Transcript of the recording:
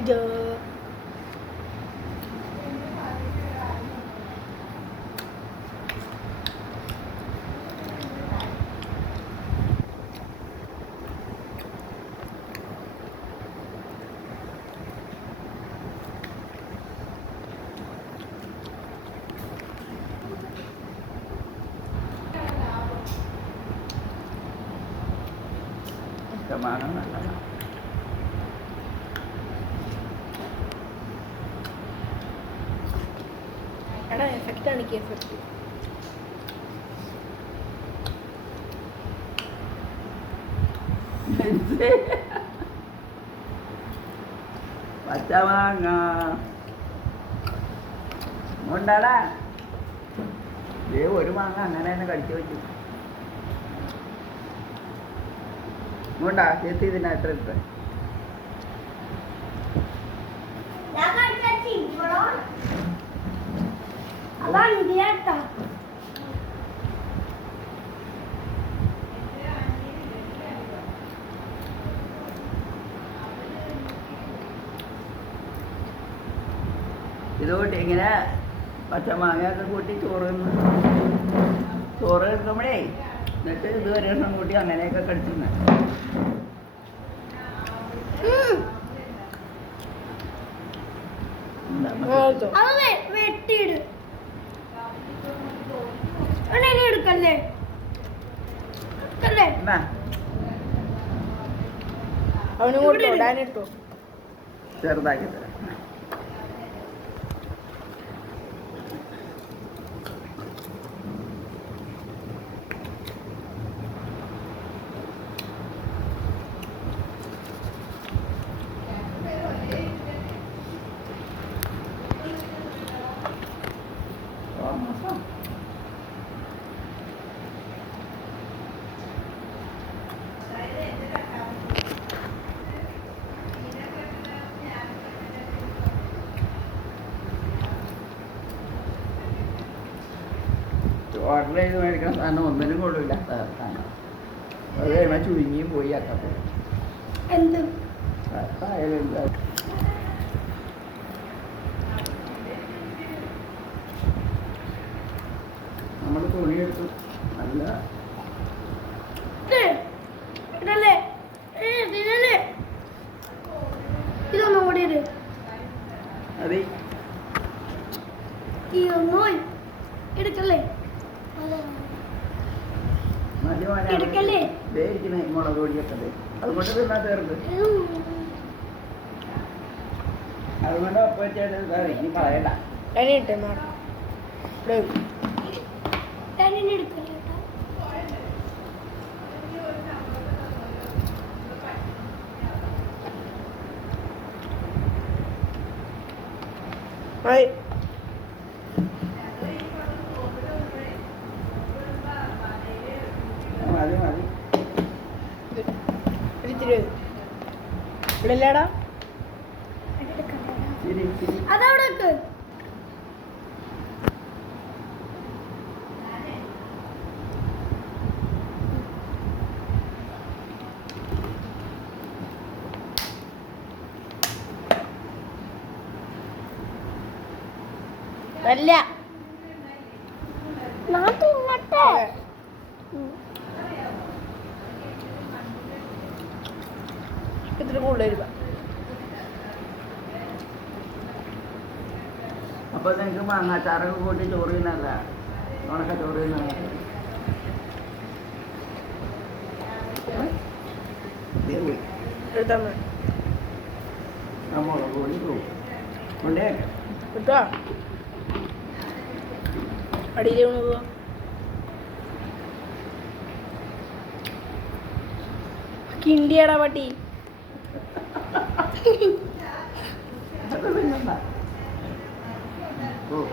ഇത് മാങ്ങ നല്ലതാണ്. എടാ എഫക്റ്റ് ആണ് എഫക്റ്റ്. പച്ചമാങ്ങ ഉണ്ടാടാ. ഒരു മാങ്ങ അങ്ങനെ തന്നെ കടിച്ചു വെച്ചു. ഇങ്ങോട്ടാ ചേർത്ത് ഇതിനാ എത്ര ഇത്ര ഇതുകൂട്ടി ഇങ്ങനെ പച്ചമാങ്ങയൊക്കെ കൂട്ടി ചോറ് വെക്കുമ്പോഴേ എന്നിട്ട് ഇത് ഒരു എണ്ണം കൂട്ടി അങ്ങനെയൊക്കെ കടിച്ചിരുന്ന വെട്ടിയിട് എടുക്കല്ലേ അവനും കൂട്ടോ ഡാനിട്ടോ ചെറുതാക്കി തരാം. ഓർഡർ ചെയ്ത് മേടിക്കുന്ന സാധനം ഒന്നിനും കൊള്ളില്ല. സാധനം അത് കഴിയുമ്പോൾ ചുരുങ്ങിയും പോയി അക്കപ്പോൾ നമ്മൾ തുണിയെടുത്തു നല്ല അതെ എടുക്കല്ലേ ഇരിക്കണേ മുളക് പൊടിയൊക്കെ അതുകൊണ്ട് തിന്നാ തീർന്ന് അതുകൊണ്ട് ഒപ്പം വെച്ചാൽ ഇനി കളയണ്ട. മതി മതി ഇവിടെല്ലാടാ ശരി അതവിടെ അല്ല തിന്നട്ടെ. ഇത്ര കൂടുതൽ അപ്പൊ നിങ്ങൾക്ക് മാങ്ങാച്ചാറൊക്കെ കൂട്ടി ചോറ് തിന്നല്ല ഉണക്ക ചോറ് തിന്നാ മുളക് പൊടി പോകും കൊണ്ടേ കിട്ടോ അടിയിൽ പോവാ. കിണ്ടിയടാ പട്ടി. അത് പിന്നെന്താ ഓ